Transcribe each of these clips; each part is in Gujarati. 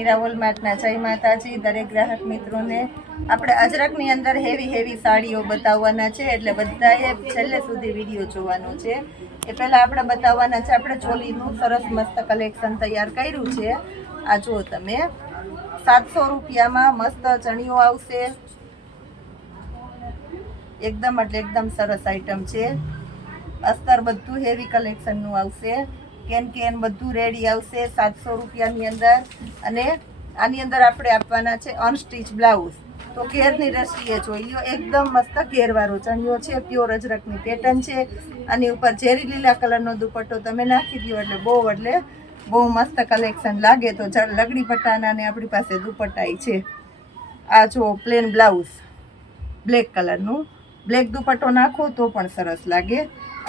મીરા વોલમાર્ટના જય માતાજી દરેક ગ્રાહક મિત્રોને. આપણે અજરકની અંદર હેવી સાડીઓ બતાવવાના છે, એટલે બધાએ છેલ્લે સુધી વિડીયો જોવાનો છે. એ પહેલાં આપણે બતાવવાના છે આપણે ચોલીનું સરસ મસ્ત કલેક્શન તૈયાર કર્યું છે. આ જુઓ તમે, 700 રૂપિયામાં મસ્ત ચણિયો આવશે. એકદમ સરસ આઈટમ છે. અસ્તર બધું હેવી કલેક્શનનું આવશે. કેન બધું રેડી આવશે 700 રૂપિયાની અંદર. અને આની અંદર આપણે આપવાના છે અનસ્ટીચ બ્લાઉઝ. તો ઘેરની રસીએ જોઈ લો, એકદમ મસ્ત ઘેરવાળો ચણિયો છે, પ્યોર અજરકની પેટર્ન છે. આની ઉપર ઝેરી લીલા કલરનો દુપટ્ટો તમે નાખી દો એટલે બહુ મસ્ત કલેક્શન લાગે. તો લગડી પટ્ટાના ને આપણી પાસે દુપટ્ટા છે. આ જો પ્લેન બ્લાઉઝ બ્લેક કલરનું, બ્લેક દુપટ્ટો નાખો તો પણ સરસ લાગે.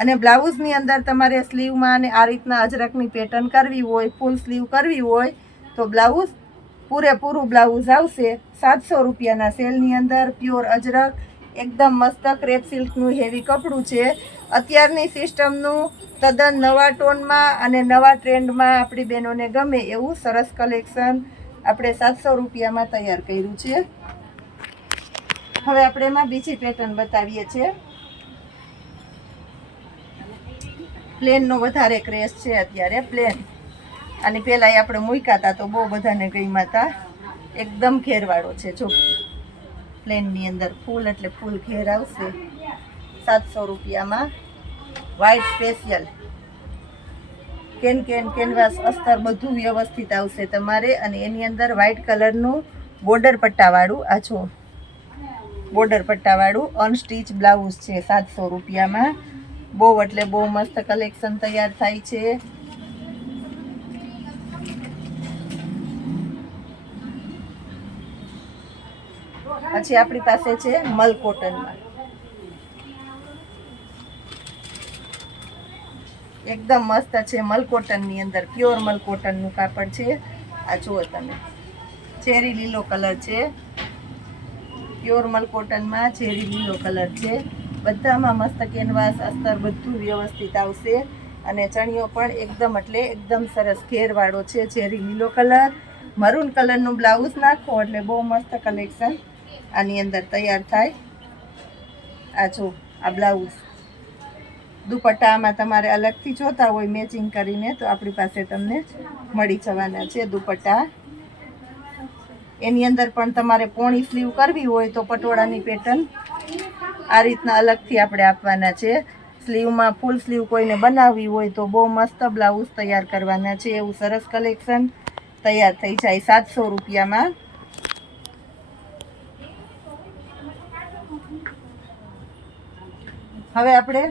અને બ્લાઉઝની અંદર તમારે સ્લીવમાં અને આ રીતના અજરકની પેટર્ન કરવી હોય, ફૂલ સ્લીવ કરવી હોય તો બ્લાઉઝ પૂરેપૂરું બ્લાઉઝ આવશે 700 રૂપિયાના સેલની અંદર. પ્યોર અજરક, એકદમ મસ્ત ક્રેપ સિલ્કનું હેવી કપડું છે. અત્યારની સિસ્ટમનું તદ્દન નવા ટોનમાં અને નવા ટ્રેન્ડમાં આપણી બહેનોને ગમે એવું સરસ કલેક્શન આપણે 700 રૂપિયામાં તૈયાર કર્યું છે. હવે આપણે એમાં બીજી પેટર્ન બતાવીએ છીએ. પ્લેનનો વધારે ક્રેઝ છે અત્યારે, પ્લેન. આની પહેલાં આપણે મૂક્યા હતા તો બહુ બધાને ગમ્યા હતા. એકદમ ઘેરવાળો છે જો, પ્લેનની અંદર ફૂલ એટલે ફૂલ ઘેર આવશે 700 રૂપિયામાં. વ્હાઇટ સ્પેશિયલ કેનવાસ અસ્તર બધું વ્યવસ્થિત આવશે તમારે. અને એની અંદર વ્હાઇટ કલરનું બોર્ડર પટ્ટાવાળું, આ જો બોર્ડર પટ્ટાવાળું અનસ્ટીચ બ્લાઉઝ છે 700 રૂપિયામાં. બહુ મસ્ત કલેક્શન તૈયાર થાય છે. પછી આપણી પાસે છે મલ કોટનમાં, એકદમ મસ્ત છે. મલ કોટનની અંદર પ્યોર મલ કોટનનું કાપડ છે. આ જુઓ તમે, ચેરી લીલો કલર છે. પ્યોર મલ કોટનમાં ચેરી લીલો કલર છે. બધામાં મસ્ત કેનવાસ અસ્તર બધું વ્યવસ્થિત આવશે. અને ચણિયો પણ એકદમ સરસ ઘેરવાળો છે. ચેરી લીલો કલર, મરૂન કલરનું બ્લાઉઝ નાખો એટલે બહુ મસ્ત કલેક્શન આની અંદર તૈયાર થાય. આ જો આ બ્લાઉઝ, દુપટ્ટામાં તમારે અલગથી જોતા હોય મેચિંગ કરીને તો આપણી પાસે તમને મળી જવાના છે દુપટ્ટા. એની અંદર પણ તમારે પોણી સ્લીવ કરવી હોય તો પટોળાની પેટર્ન આ રીતના અલગથી આપણે આપવાના છે. સ્લીવમાં ફૂલ સ્લીવ કોઈને બનાવવી હોય તો બહુ મસ્ત બ્લાઉઝ તૈયાર કરવાના છે. એવું સરસ કલેક્શન તૈયાર થઈ જાય 700 રૂપિયામાં. હવે આપણે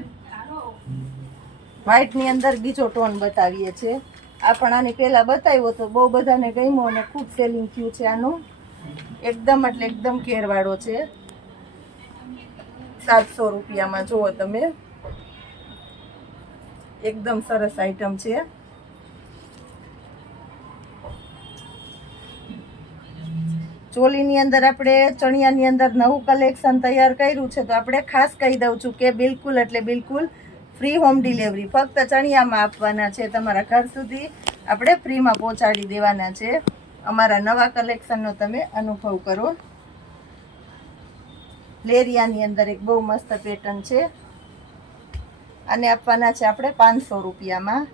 વ્હાઇટની અંદર બીજો ટોન બતાવીએ છીએ. આ પણ આની પહેલાં બતાવ્યો તો બહુ બધાને ગમ્યો અને ખૂબ સેલિંગ થયું છે આનું. એકદમ ઘેરવાળો છે 700 રૂપિયામાં. જુઓ તમે, એકદમ સરસ આઈટમ છે. ચોલીની અંદર આપણે ચણિયાની અંદર નવું કલેક્શન તૈયાર કર્યું છે. તો આપણે ખાસ કહી દઉં છું કે બિલકુલ ફ્રી હોમ ડિલિવરી. ફક્ત ચણિયામાં આપવાના છે, તમારા ઘર સુધી આપણે ફ્રીમાં પહોંચાડી દેવાના છે. અમારા નવા કલેક્શનનો તમે અનુભવ કરો. લેરિયાની અંદર એક બહુ મસ્ત પેટર્ન છે. આને આપવાના છે આપણે 500 રૂપિયામાં.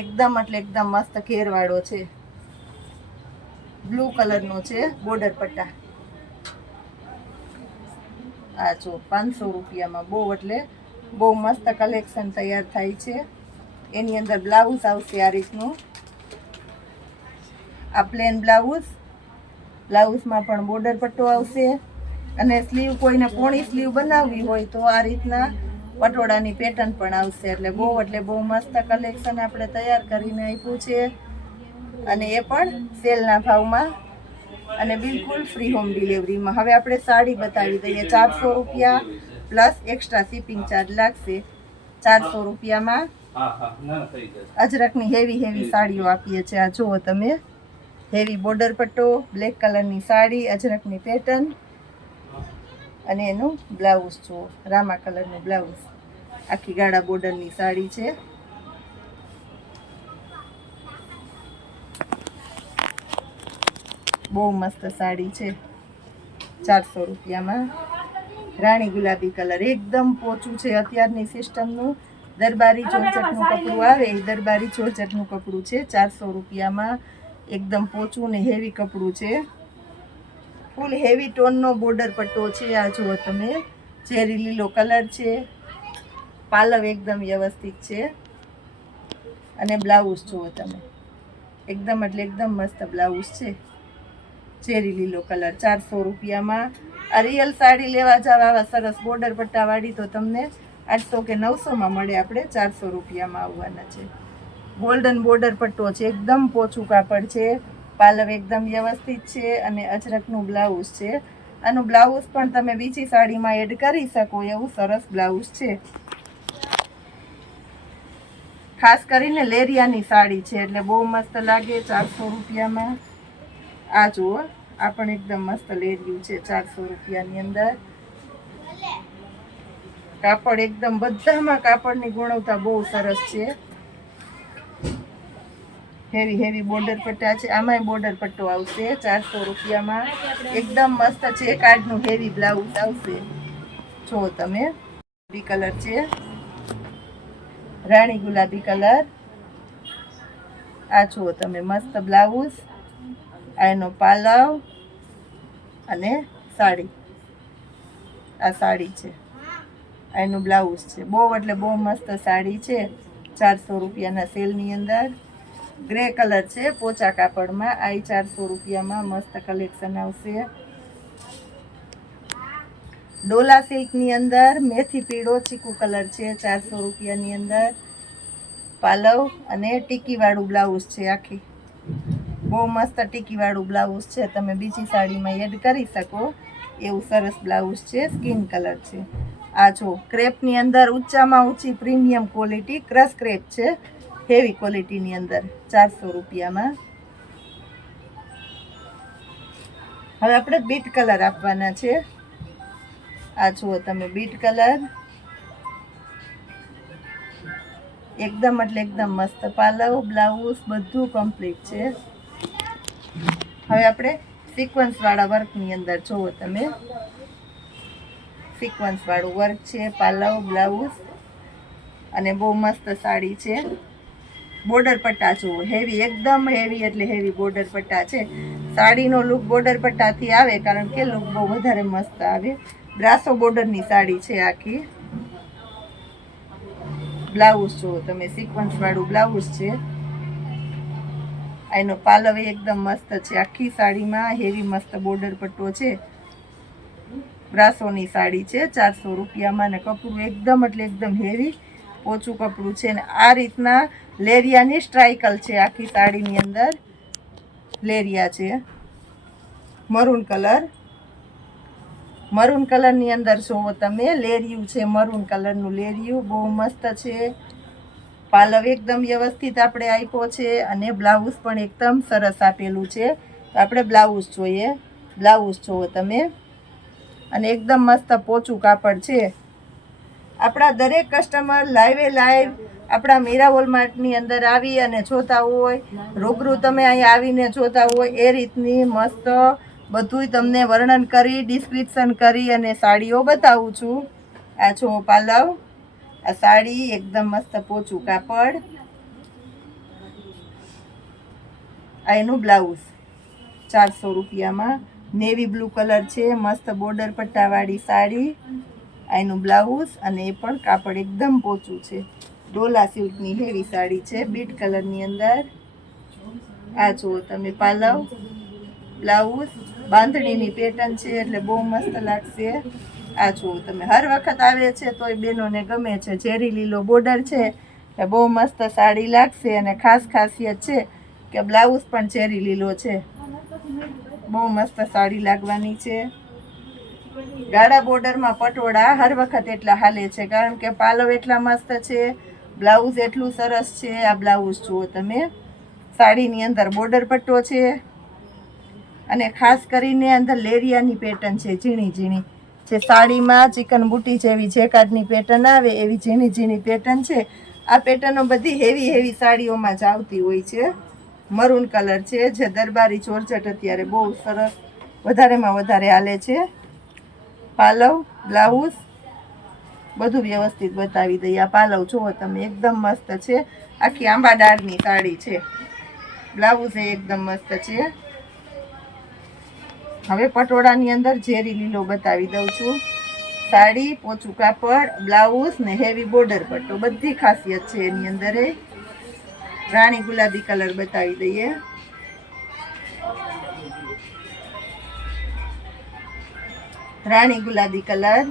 એકદમ મસ્ત ઘેરવાળો છે. બ્લુ કલરનો છે બોર્ડર પટ્ટા. આ જો 500 રૂપિયામાં બહુ મસ્ત કલેક્શન તૈયાર થાય છે. એની અંદર બ્લાઉઝ આવશે આ રીતનું. આ પ્લેન બ્લાઉઝમાં પણ બોર્ડર પટ્ટો આવશે. અને સ્લીવ કોઈને પોણી સ્લીવ બનાવવી હોય તો આ રીતના પટોળાની પેટર્ન પણ આવશે. એટલે બહુ મસ્ત કલેક્શન આપણે તૈયાર કરીને આપ્યું છે. અને એ પણ સેલના ભાવમાં અને બિલકુલ ફ્રી હોમ ડિલિવરીમાં. હવે આપણે સાડી બતાવી દઈએ. 400 રૂપિયા પ્લસ એક્સ્ટ્રા શિપિંગ ચાર્જ લાગશે. 400 રૂપિયામાં અજરકની હેવી સાડીઓ આપીએ છીએ. આ જુઓ તમે, હેવી બોર્ડર પટ્ટો, બ્લેક કલરની સાડી, અજરકની પેટર્ન અને એનું બ્લાઉઝ જુઓ, રામા કલરનું બ્લાઉઝ. આખી ગાળા બોર્ડરની સાડી છે. બહુ મસ્ત સાડી છે 400 રૂપિયામાં. રાણી ગુલાબી કલર એકદમ પોચું છે. અત્યારની સિસ્ટમનું દરબારી જોરજટનું કપડું આવે એ દરબારી જોરજટનું કપડું છે. 400 રૂપિયામાં એકદમ પોચું ને હેવી કપડું છે. ફૂલ હેવી ટોનનો બોર્ડર પટ્ટો છે. આ જુઓ તમે, ચેરી લીલો કલર છે. પાલવ એકદમ વ્યવસ્થિત છે અને બ્લાઉઝ જુઓ તમે, એકદમ એટલે એકદમ મસ્ત બ્લાઉઝ છે. ચેરી લીલો કલર 400 રૂપિયામાં. આ રિયલ સાડી લેવા જાવ આવા સરસ બોર્ડર પટ્ટાવાળી તો તમને 800 કે 900માં મળે. આપણે 400 રૂપિયામાં આવવાના છે. ગોલ્ડન બોર્ડર પટ્ટો છે, એકદમ પોચું કાપડ છે. પાલવ એકદમ વ્યવસ્થિત છે અને અજરકનું બ્લાઉઝ છે. આનું બ્લાઉઝ પણ તમે બીજી સાડીમાં એડ કરી શકો એવું સરસ બ્લાઉઝ છે. ખાસ કરીને લેરિયાની સાડી છે એટલે બહુ મસ્ત લાગે 400 રૂપિયામાં. આ જુઓ, આ પણ એકદમ મસ્ત લેરિયું છે 400 રૂપિયાની અંદર. કાપડ એકદમ બધામાં કાપડની ગુણવત્તા બહુ સરસ છે. હેવી હેવી બોર્ડર પટ્ટા છે. આમાંય બોર્ડર પટ્ટો આવશે 400 રૂપિયામાં. એકદમ મસ્ત છે. કાર્ડનું હેવી બ્લાઉઝ આવશે. જો તમે, ગુલાબી કલર છે, રાણી ગુલાબી કલર. આ જુઓ તમે, મસ્ત બ્લાઉઝ, આ એનો પાલવ અને સાડી. આ સાડી છે, આ એનું બ્લાઉઝ છે. બહુ એટલે બહુ મસ્ત સાડી છે 400 રૂપિયાના સેલની અંદર. ગ્રે કલર છે પોચા કાપડમાં. આ 400 રૂપિયામાં મસ્ત કલેક્શન આવશે. ડોલા સિલ્કની અંદર મેથી પીળો ચીકુ કલર છે 400 રૂપિયાની અંદર. પાલવ અને ટીકીવાળું બ્લાઉઝ છે. આખી બહુ મસ્ત ટીકીવાળું બ્લાઉઝ છે. તમે બીજી સાડીમાં એડ કરી શકો એવું સરસ બ્લાઉઝ છે. સ્કિન કલર છે. આ જો, ક્રેપની અંદર ઊંચામાં ઊંચી પ્રીમિયમ ક્વોલિટી ક્રશ ક્રેપ છે, હેવી ક્વોલિટીની અંદર 400 રૂપિયામાં. હવે આપણે બીટ કલર આપવાના છે. આ જુઓ તમે, બીટ કલર એકદમ એટલે એકદમ મસ્ત. પાલવ, બ્લાઉઝ બધું કમ્પ્લીટ છે. હવે આપણે સિક્વન્સ વાળા વર્કની અંદર જુઓ તમે, સિક્વન્સ વાળું વર્ક છે. પાલવ, બ્લાઉઝ અને બહુ મસ્ત સાડી છે. બોર્ડર પટ્ટા જુઓ, હેવી, એકદમ હેવી એટલે હેવી બોર્ડર પટ્ટા છે. સાડીનો લુક બોર્ડર પટ્ટાથી આવે કારણ કે લુક બહુ વધારે મસ્ત આવે. બ્રાસો બોર્ડરની સાડી છે આખી. બ્લાઉઝ જુઓ તમે, સિક્વન્સ વાળું બ્લાઉઝ છે. એનો પાલવ એકદમ મસ્ત છે. આખી સાડીમાં હેવી મસ્ત બોર્ડર પટ્ટો છે. બ્રાસોની સાડી છે 400 રૂપિયામાં. અને કપડું એકદમ એટલે એકદમ હેવી ઓછું કપડું છે. ને આ રીતના લેરિયાની સ્ટ્રાઇકલ છે. આખી સાડીની અંદર લેરિયા છે. મરૂન કલર, મરૂન કલરની અંદર જોવો તમે, લેરિયું છે. મરૂન કલરનું લેરિયું બહુ મસ્ત છે. પાલવ એકદમ વ્યવસ્થિત આપણે આપ્યો છે અને બ્લાઉઝ પણ એકદમ સરસ આપેલું છે. તો આપણે બ્લાઉઝ જોઈએ. બ્લાઉઝ જુઓ તમે, અને એકદમ મસ્ત પોચું કાપડ છે. આપણા દરેક કસ્ટમર લાઈવે લાઈવ આપણા મીરા વોલમાર્ટની અંદર આવી અને જોતા હોય, રૂબરૂ તમે અહીંયા આવીને જોતા હોય એ રીતની મસ્ત બધુંય તમને વર્ણન કરી, ડિસ્ક્રિપ્શન કરી અને સાડીઓ બતાવું છું. આ જો પાલવ, આ સાડી એકદમ મસ્ત પોચું કાપડ, આ એનું બ્લાઉઝ 400 રૂપિયામાં. નેવી બ્લુ કલર છે, મસ્ત બોર્ડર પટ્ટાવાળી સાડી. આ એનું બ્લાઉઝ અને એ પણ કાપડ એકદમ પોચું છે. ડોલા સિલ્કની હેવી સાડી છે બીટ કલરની અંદર. આ જુઓ તમે, પાલવ, બ્લાઉઝ, બાંધણીની પેટર્ન છે એટલે બહુ મસ્ત લાગશે. આ જુઓ તમે, હર વખત આવે છે તોય બહેનોને ગમે છે. ઝેરી લીલો બોર્ડર છે એ બહુ મસ્ત સાડી લાગશે. અને ખાસ ખાસિયત છે કે બ્લાઉઝ પણ ઝેરી લીલો છે. બહુ મસ્ત સાડી લાગવાની છે. ગાળા બોર્ડરમાં પટોળા હર વખત એટલા હાલે છે કારણ કે પાલવ એટલા મસ્ત છે, બ્લાઉઝ એટલું સરસ છે. આ બ્લાઉઝ જુઓ તમે, સાડીની અંદર બોર્ડર પટ્ટો છે અને ખાસ કરીને અંદર લેરિયાની પેટર્ન છે, ઝીણી ઝીણી. જે સાડીમાં ચિકન બુટી જેવી જેકાર્ડની પેટર્ન આવે એવી ઝીણી ઝીણી પેટર્ન છે. આ પેટર્નો બધી હેવી હેવી સાડીઓમાં જ આવતી હોય છે. મરૂન કલર છે, જે દરબારી જોર્જટ અત્યારે બહુ સરસ વધારેમાં વધારે હાલે છે. પાલવ, બ્લાઉઝ બધું વ્યવસ્થિત બતાવી દઈએ. આ પાલવ જુઓ તમે, એકદમ મસ્ત છે. આખી આંબા ડાળની સાડી છે. બ્લાઉઝ એકદમ મસ્ત છે. હવે પટોળાની અંદર ઝેરી લીલો બતાવી દઉં છું. સાડી, પોચું કાપડ, બ્લાઉઝ ને હેવી બોર્ડર પટ્ટો, બધી ખાસિયત છે એની અંદર. રાણી ગુલાબી કલર બતાવી દઈએ. રાણી ગુલાબી કલર,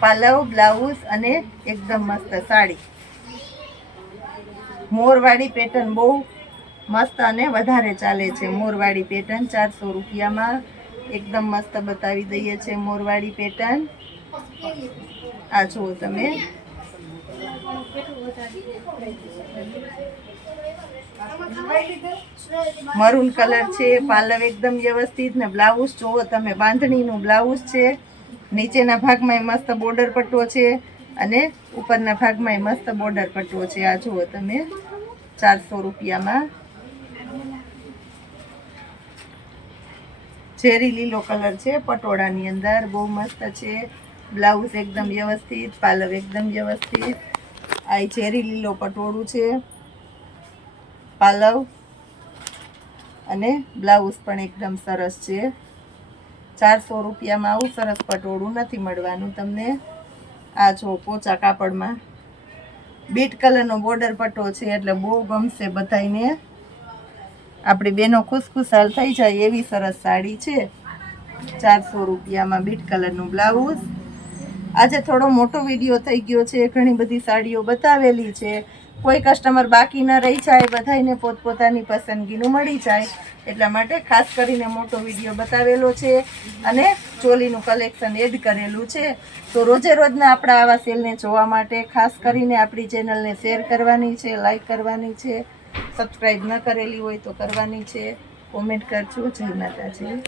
પાલવ, બ્લાઉઝ અને એકદમ મસ્ત સાડી. મોરવાડી પેટર્ન બહુ મસ્ત અને વધારે ચાલે છે. મોરવાડી પેટર્ન 400 રૂપિયામાં એકદમ મસ્ત બતાવી દઈએ છે. મોરવાડી પેટર્ન આ જુઓ તમે. મરૂન કલર છે. પાલવ એકદમ વ્યવસ્થિત ને બ્લાઉઝ જુઓ તમે, બાંધણીનું બ્લાઉઝ છે. નીચેના ભાગમાં મસ્ત બોર્ડર પટ્ટો છે અને ઉપરના ભાગમાં મસ્ત બોર્ડર પટ્ટો છે. આ જુઓ તમે, 400 રૂપિયામાં. ઝેરી લીલો કલર છે પટોળાની અંદર, બહુ મસ્ત છે. બ્લાઉઝ એકદમ વ્યવસ્થિત, પાલવ એકદમ વ્યવસ્થિત. આ ઝેરી લીલો પટોળું છે. પાલવ અને બ્લાઉઝ પણ એકદમ સરસ છે. 400 રૂપિયામાં આવું સરસ પટોળું નથી મળવાનું તમને. આ જો પોચા કાપડમાં બીટ કલરનો બોર્ડર પટ્ટો છે, એટલે બહુ ગમશે બધાને. આપણી બેનો ખુશખુશાલ થઈ જાય એવી સરસ સાડી છે. 400 રૂપિયામાં બીટ કલરનું બ્લાઉઝ. આજે થોડો મોટો વિડીયો થઈ ગયો છે, ઘણી બધી સાડીઓ બતાવેલી છે. કોઈ કસ્ટમર બાકી ન રહી જાય, બધાને પોતપોતાની પસંદગીનું મળી જાય, એટલા માટે ખાસ કરીને મોટો વિડીયો બતાવેલો છે અને ચોલીનું કલેક્શન એડ કરેલું છે. તો રોજે રોજના આપણા આવા સેલને જોવા માટે ખાસ કરીને આપણી ચેનલને શેર કરવાની છે, લાઈક કરવાની છે, સબસ્ક્રાઈબ ન કરેલી હોય તો કરવાની છે. કોમેન્ટ કરજો. જય માતાજી.